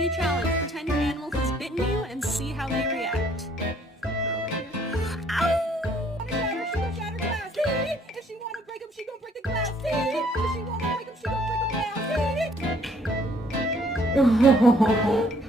New challenge. Pretend your animal has bitten you and see how they react. If she wanna break them, she gonna break the glass. If she wanna break them, she gonna break them now.